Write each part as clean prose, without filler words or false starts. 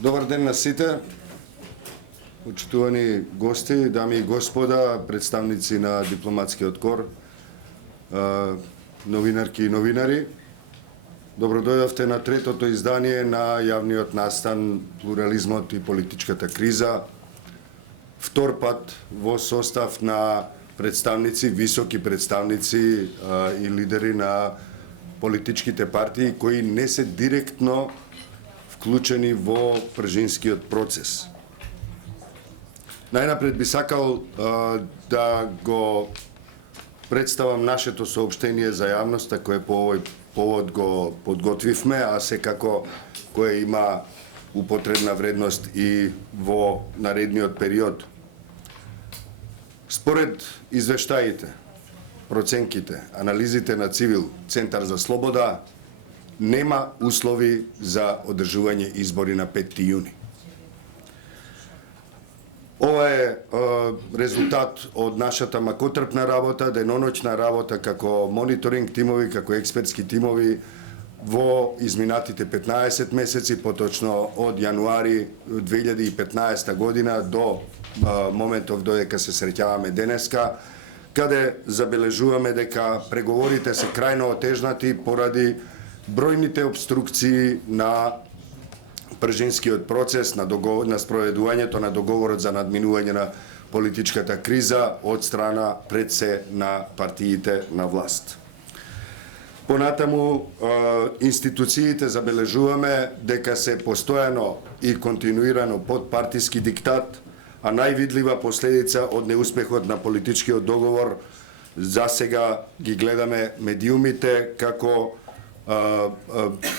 Добар ден на сите, почитувани гости, дами и господа, представници на дипломатскиот кор, новинарки и новинари. Добро дојдовте на третото издание на јавниот настан Плурализмот и политичката криза. Втор пат во состав на представници, високи представници и лидери на политичките партии кои не се директно вклучени во пржинскиот процес. Најнапред би сакал да го представам нашето соопштение за јавноста кое по овој повод го подготвивме, а секако кое има употребна вредност и во наредниот период. Според извештаите, проценките, анализите на Цивил Центар за слобода, нема услови за одржување избори на 5 јуни. Ова е резултат од нашата макотрпна работа, деноноќна работа како мониторинг тимови, како експертски тимови во изминатите 15 месеци, поточно од јануари 2015 година до моментов додека се среќаваме денеска, каде забележуваме дека преговорите се крајно отежнати поради бројните обструкции на пржинскиот процес, на спроведувањето на договорот за надминување на политичката криза од страна пред се на партиите на власт. Понатаму, институциите забележуваме дека се постојано и континуирано под партиски диктат, а највидлива последица од неуспехот на политичкиот договор засега ги гледаме медиумите како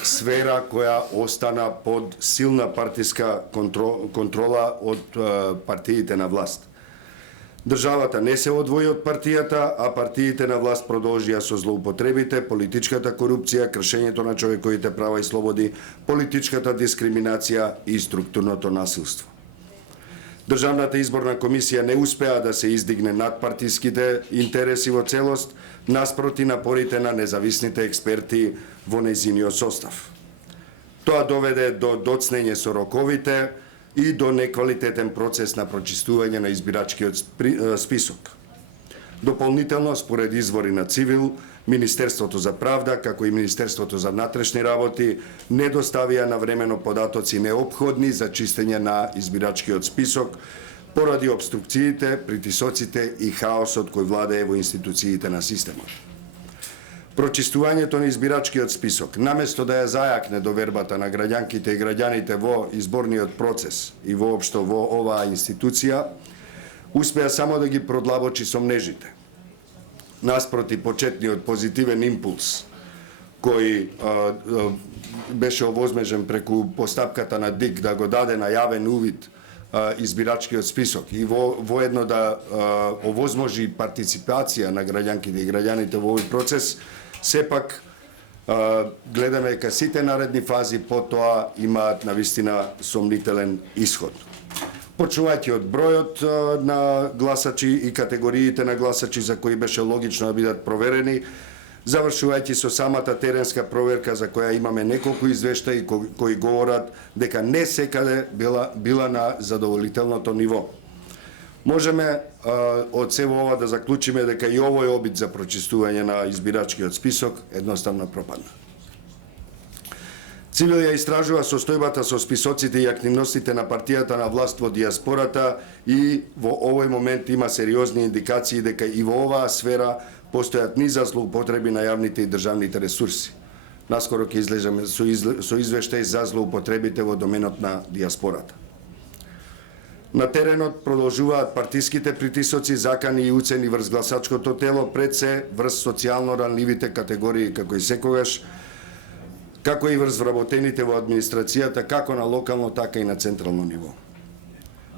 сфера која остана под силна партиска контрола од партиите на власт. Државата не се одвои од партијата, а партиите на власт продолжија со злоупотребите, политичката корупција, кршењето на човековите права и слободи, политичката дискриминација и структурното насилство. Државната изборна комисија не успеа да се издигне над партиските интереси во целост, наспроти напорите на независните експерти во нејзиниот состав. Тоа доведе до доцнење со роковите и до неквалитетен процес на прочистување на избирачкиот список. Дополнително, според извори на Цивил, Министерството за правда, како и Министерството за внатрешни работи, не доставија навремено податоци неопходни за чистење на избирачкиот список, поради обструкциите, притисоците и хаосот кој владее во институциите на системот. Прочистувањето на избирачкиот список, наместо да ја зајакне довербата на граѓанките и граѓаните во изборниот процес и воопшто во оваа институција, успеа само да ги продлабочи сомнежите. Наспроти почетниот позитивен импулс кој беше овозмежен преку постапката на ДИК да го даде на јавен увид избирачкиот список и воедно да овозможи партиципација на граѓанките и граѓаните во овој процес, сепак гледаме дека сите наредни фази по тоа имаат навистина сомнителен исход. Почнувајќи од бројот на гласачи и категориите на гласачи за кои беше логично да бидат проверени, завршувајќи со самата теренска проверка за која имаме неколку извештаи кои говорат дека не секаде била на задоволителното ниво. Можеме од сево ова да заклучиме дека и овој обид за прочистување на избирачкиот список едноставно пропадна. Цивил ја истражува состојбата со списоците и активностите на партијата на власт во диаспората и во овој момент има сериозни индикации дека и во оваа сфера постојат низа злоупотреби на јавните и државните ресурси. Наскоро ќе излеземе со извештај за злоупотребите во доменот на диаспората. На теренот продолжуваат партиските притисоци, закани и уцени врз гласачкото тело, пред се врз социјално ранливите категории како и секогаш, како и врз вработените во администрацијата, како на локално, така и на централно ниво.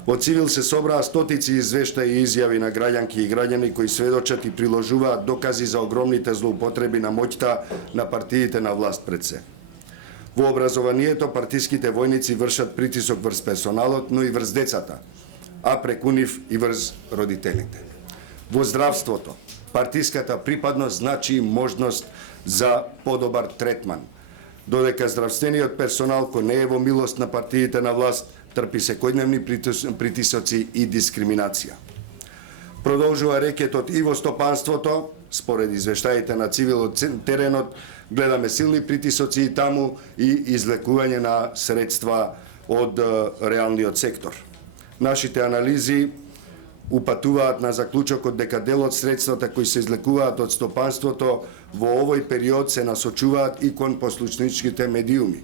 Во Цивил се собраа стотици извештаи и изјави на граѓанки и граѓани кои сведочат и приложуваат докази за огромните злоупотреби на моќта на партиите на власт пред се. Во образованието партиските војници вршат притисок врз персоналот, но и врз децата, а преку нив и врз родителите. Во здравството, партиската припадност значи можност за подобар третман. додека здравствениот персонал кој не е во милост на партиите на власт трпи секојдневни притисоци и дискриминација. Продолжува рекетот и во стопанството, според извештаите на Цивил од теренот, гледаме силни притисоци и таму и излекување на средства од реалниот сектор. Нашите анализи упатуваат на заклучокот дека дел од средствата кои се излекуваат од стопанството во овој период се насочуваат и кон послушничките медиуми.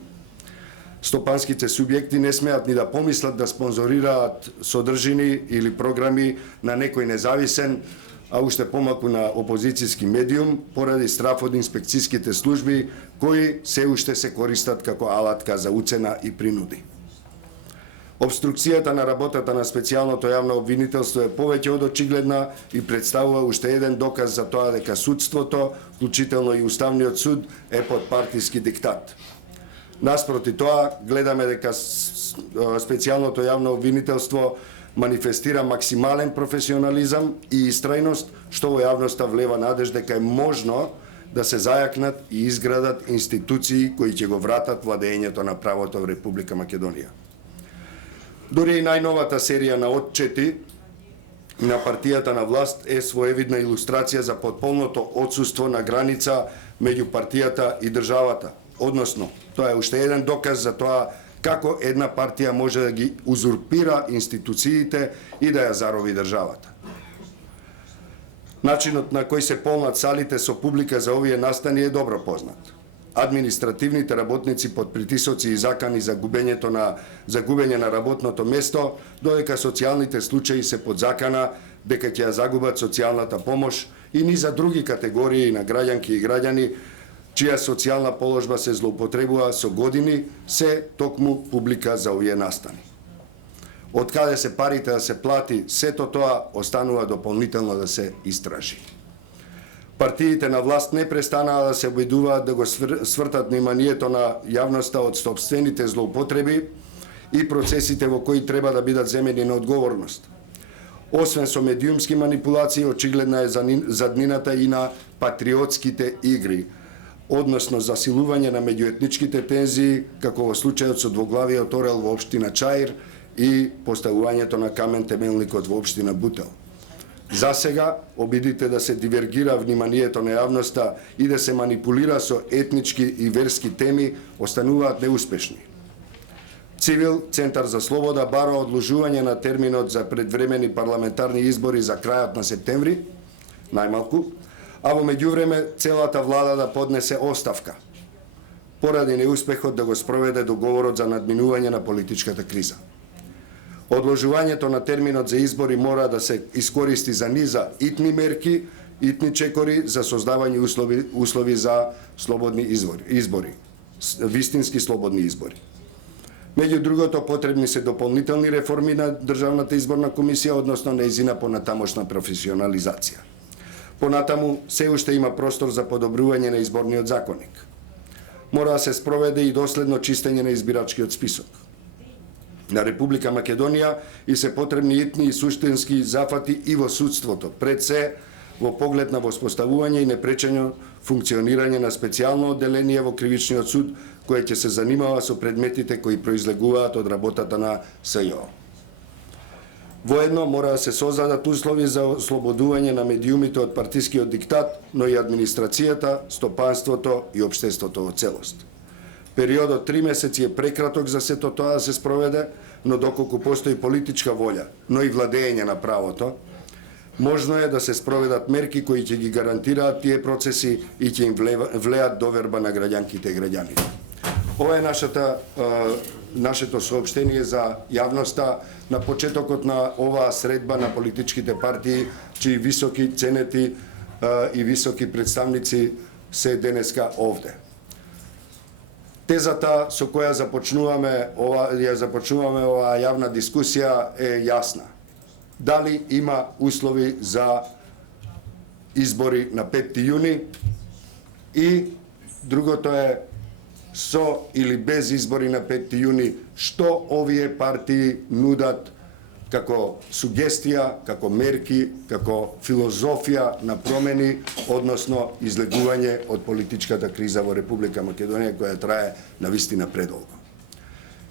Стопанските субјекти не смеат ни да помислат да спонзорираат содржини или програми на некој независен, а уште помалку на опозицијски медиум, поради страф од инспекцијските служби, кои се уште се користат како алатка за уцена и принуди. Обструкцијата на работата на специјалното јавно обвинителство е повеќе од очигледна и представува уште еден доказ за тоа дека судството, вклучително и Уставниот суд, е под партиски диктат. Наспроти тоа, гледаме дека специјалното јавно обвинителство манифестира максимален професионализам и истрајност, што во јавноста влева надеж дека е можно да се зајакнат и изградат институции кои ќе го вратат владењето на правото во Република Македонија. Дори и најновата серија на отчети на партијата на власт е своевидна илустрација за потполното отсуство на граница меѓу партијата и државата. Односно, тоа е уште еден доказ за тоа како една партија може да ги узурпира институциите и да ја зарови државата. Начинот на кој се полнат салите со публика за овие настани е добро познат. Административните работници под притисоци и закани за губење на работното место, додека социјалните случаи се под закана дека ќе ја загубат социјалната помош и низа други категории на граѓанки и граѓани чија социјална положба се злоупотребува со години, се токму публика за овие настани. Од каде се парите да се плати, сето тоа останува дополнително да се истражи. Партиите на власт не престанаа да се обидуваат да го свртат вниманието на јавноста од собствените злоупотреби и процесите во кои треба да бидат земени на одговорност. Освен со медиумски манипулации, очигледна е заднината и на патриотските игри, односно засилување на меѓуетничките тензии, како во случајот со двоглавиот орел во општина Чаир и поставувањето на камен темелникот во општина Бутел. За сега, обидите да се дивергира вниманието на јавноста и да се манипулира со етнички и верски теми, остануваат неуспешни. Цивил, Центар за слобода, бара одложување на терминот за предвремени парламентарни избори за крајот на септември, најмалку, а во меѓувреме целата влада да поднесе оставка, поради неуспехот да го спроведе договорот за надминување на политичката криза. Одложувањето на терминот за избори мора да се искористи за низа итни мерки, итни чекори за создавање услови за слободни избори, вистински слободни избори. Меѓу другото, потребни се дополнителни реформи на Државната изборна комисија, односно нејзина понатамошна професионализација. Понатаму, се уште има простор за подобрување на изборниот законник. Мора да се спроведе и доследно чистење на избирачкиот список на Република Македонија и се потребни итни и суштински зафати и во судството, пред се во поглед на воспоставување и непречено функционирање на специјално одделение во Кривичниот суд, кое ќе се занимава со предметите кои произлегуваат од работата на СЈО. Воедно мора да се создадат услови за ослободување на медиумите од партискиот диктат, но и администрацијата, стопанството и општеството во целост. Периодот 3 месеци е прекраток за сето тоа да се спроведе, но доколку постои политичка волја, но и владење на правото, можно е да се спроведат мерки кои ќе ги гарантираат тие процеси и ќе им влеат доверба на граѓанките и граѓаните. Ова е нашето соопштение за јавноста на почетокот на оваа средба на политичките партии, чии високи ценети и високи представници се денеска овде. Тезата со која започнуваме оваа јавна дискусија е јасна. Дали има услови за избори на 5 јуни и другото е со или без избори на 5 јуни, што овие партии нудат како сугестија, како мерки, како филозофија на промени, односно излегување од политичката криза во Република Македонија која трае навистина предолго.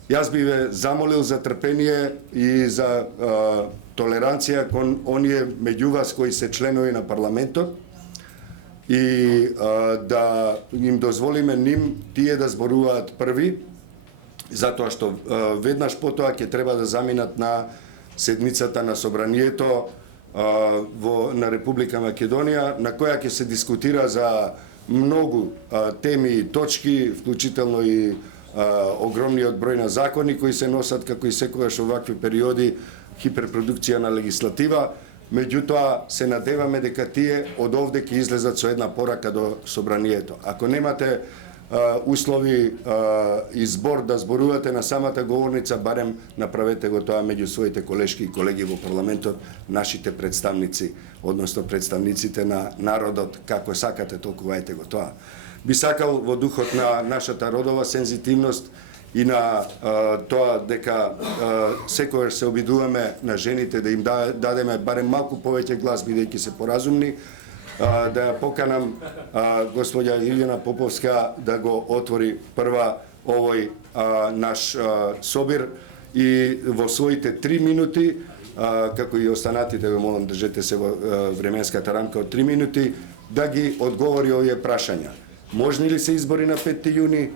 Јас би ве замолил за трпение и за толеранција кон оние меѓу вас кои се членови на парламентот и да им дозволиме тие да зборуваат први, затоа што веднаш потоа ќе треба да заминат на седмицата на собранието на Република Македонија, на која ќе се дискутира за многу теми и точки, вклучително и огромниот број на закони кои се носат, како и секогаш овакви периоди, хиперпродукција на легислатива. Меѓутоа, се надеваме дека тие од овде ќе излезат со една порака до собранието. Ако немате услови и збор да зборувате на самата говорница, барем направете го тоа меѓу своите колешки и колеги во парламентот, нашите представници, односно представниците на народот, како сакате, толкувајте го тоа. Би сакал во духот на нашата родова сензитивност и на тоа дека секогаш се обидуваме на жените да им дадеме барем малку повеќе глас, бидејќи се поразумни, да ја поканам господја Илјана Поповска да го отвори прва овој наш собир и во своите 3 минути, како и останатите, ве молам, држете се во временската рамка од 3 минути, да ги одговори овие прашања. Можни ли се избори на 5 јуни?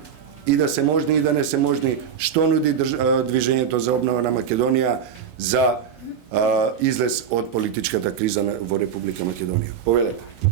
И да се можни и да не се можни, што нуди Движењето за обнова на Македонија за излез од политичката криза во Република Македонија. Повелете.